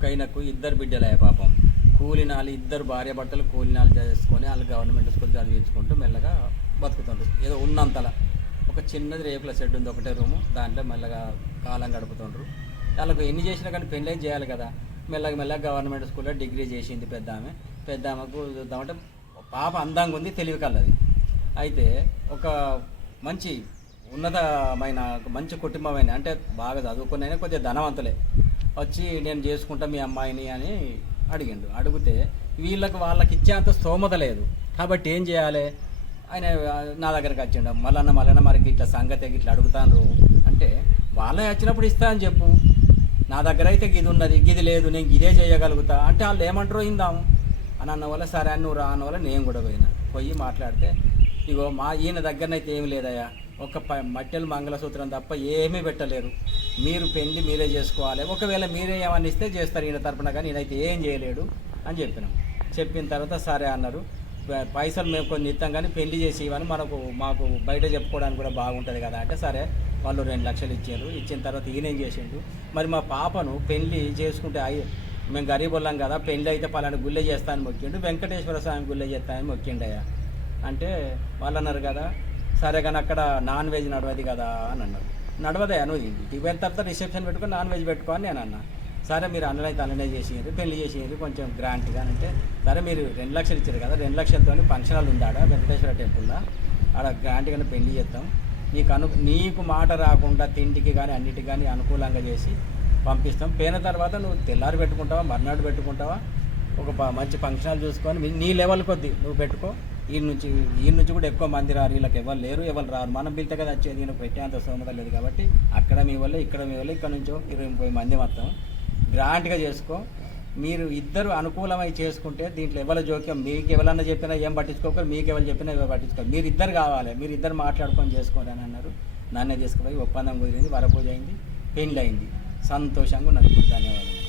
ఒక ఇద్దరు బిడ్డలే పాపం. కూలినాలు ఇద్దరు భార్య భర్తలు కూలినాలు చేసుకొని వాళ్ళు గవర్నమెంట్ స్కూల్ చదివించుకుంటూ మెల్లగా బతుకుతుండ్రు. ఏదో ఉన్నంతలా. ఒక చిన్నది రేపుల షెడ్ ఉంది ఒకటే రూము. దాంట్లో మెల్లగా కాలం గడుపుతుండ్రు. వాళ్ళకు ఎన్ని చేసినా కానీ పెళ్ళి చేయాలి కదా. మెల్లగా మెల్లగా గవర్నమెంట్ స్కూల్లో డిగ్రీ చేసింది పెద్ద ఆమె పెద్ద ఆమెకు చూద్దామంటే పాప అందంగా ఉంది తెలివి కలది. అయితే ఒక మంచి ఉన్నతమైన మంచి కుటుంబమైన అంటే బాగా చదువుకున్న కొద్దిగా ధనవంతులే. వచ్చి నేను చేసుకుంటా మీ అమ్మాయిని అని అడిగిండు. అడిగితే వీళ్ళకి వాళ్ళకి ఇచ్చేంత స్తోమత లేదు. కాబట్టి ఏం చేయాలి? ఆయన నా దగ్గరికి వచ్చిండు. మళ్ళన్న మళ్ళన్న మరి ఇట్లా సంగతి ఇట్లా అడుగుతాను అంటే వాళ్ళే వచ్చినప్పుడు ఇస్తా అని చెప్పు. నా దగ్గర అయితే గిది ఉన్నది గిది లేదు నేను గిదే చేయగలుగుతా. అంటే వాళ్ళు ఏమంటారో ఇందాము అని అన్న వల్ల సరే అని నువ్వు రా అన్న వల్ల నేను కూడా పోయినా. పోయి మాట్లాడితే ఇగో మా ఈయన దగ్గరనైతే ఏమి లేదయ్యా. ఒక ప మట్టెలు మంగళసూత్రం తప్ప ఏమీ పెట్టలేరు. మీరు పెళ్ళి మీరే చేసుకోవాలి. ఒకవేళ మీరే ఏమన్నా ఇస్తే చేస్తారు ఈయన తరపున కానీ ఈయనైతే ఏం చేయలేడు అని చెప్పినాం. చెప్పిన తర్వాత సరే అన్నారు. పైసలు మేము కొన్ని ఇస్తాం కానీ పెళ్ళి చేసి ఇవ్వని. మనకు మాకు బయట చెప్పుకోవడానికి కూడా బాగుంటుంది కదా అంటే సరే వాళ్ళు రెండు లక్షలు ఇచ్చారు. ఇచ్చిన తర్వాత ఈయనేం చేసిండు? మరి మా పాపను పెళ్ళి చేసుకుంటే అయ్యి మేము గరీబ్ వాళ్ళం కదా పెళ్ళి అయితే పలానా గుళ్ళే చేస్తానని మొక్కిండు. వెంకటేశ్వర స్వామి గుళ్ళే చేస్తానని మొక్కిండయ్యా అంటే వాళ్ళు అన్నారు కదా సరే కానీ అక్కడ నాన్ వెజ్ నడవది కదా అని అన్నారు. నడవదయా నువ్వు టిఫిన్ తర్వాత రిసెప్షన్ పెట్టుకొని నాన్ వెజ్ పెట్టుకో అని నేను అన్నా. సరే మీరు అన్నలై అన్ననే చేసేది పెళ్ళి చేసేది కొంచెం గ్రాంట్గా అంటే సరే మీరు రెండు లక్షలు ఇచ్చారు కదా రెండు లక్షలతో ఫంక్షన్ హాల్ ఉంది ఆడ? వెంకటేశ్వర టెంపుల్లో ఆడ గ్రాంట్గానే పెళ్ళి చేస్తాం నీకు అను నీకు మాట రాకుండా తిండికి కానీ అన్నిటికి కానీ అనుకూలంగా చేసి పంపిస్తాం. పోయిన తర్వాత నువ్వు తెల్లారి పెట్టుకుంటావా మర్నాడు పెట్టుకుంటావా? ఒక మంచి ఫంక్షన్ హాల్ చూసుకొని నీ లెవెల్ కొద్ది నువ్వు పెట్టుకో. ఈ నుంచి ఈ నుంచి కూడా ఎక్కువ మంది రారు వీళ్ళకి ఎవరు లేరు ఎవరు రారు. మనం పిలితే కదా వచ్చేది ఈయన పెట్టేంత స్తోమత లేదు కాబట్టి అక్కడ మీ వల్ల ఇక్కడ మీ వల్ల ఇక్కడ నుంచో ఇరవై ముప్పై మంది మొత్తం. గ్రాంట్గా చేసుకో. మీరు ఇద్దరు అనుకూలమై చేసుకుంటే దీంట్లో ఎవరి జోక్యం మీకు ఎవరన్నా చెప్పినా ఏం పట్టించుకోకరు మీకు ఎవరు చెప్పినా ఎవరు పట్టించుకో మీరు ఇద్దరు కావాలి మీరు ఇద్దరు మాట్లాడుకొని చేసుకోండి అని అన్నారు. నన్నే తీసుకుపోయి ఒప్పందం కుదిరింది వరపూజ అయింది పెళ్ళి అయింది సంతోషంగా ఉన్నది. ధన్యవాదాలు.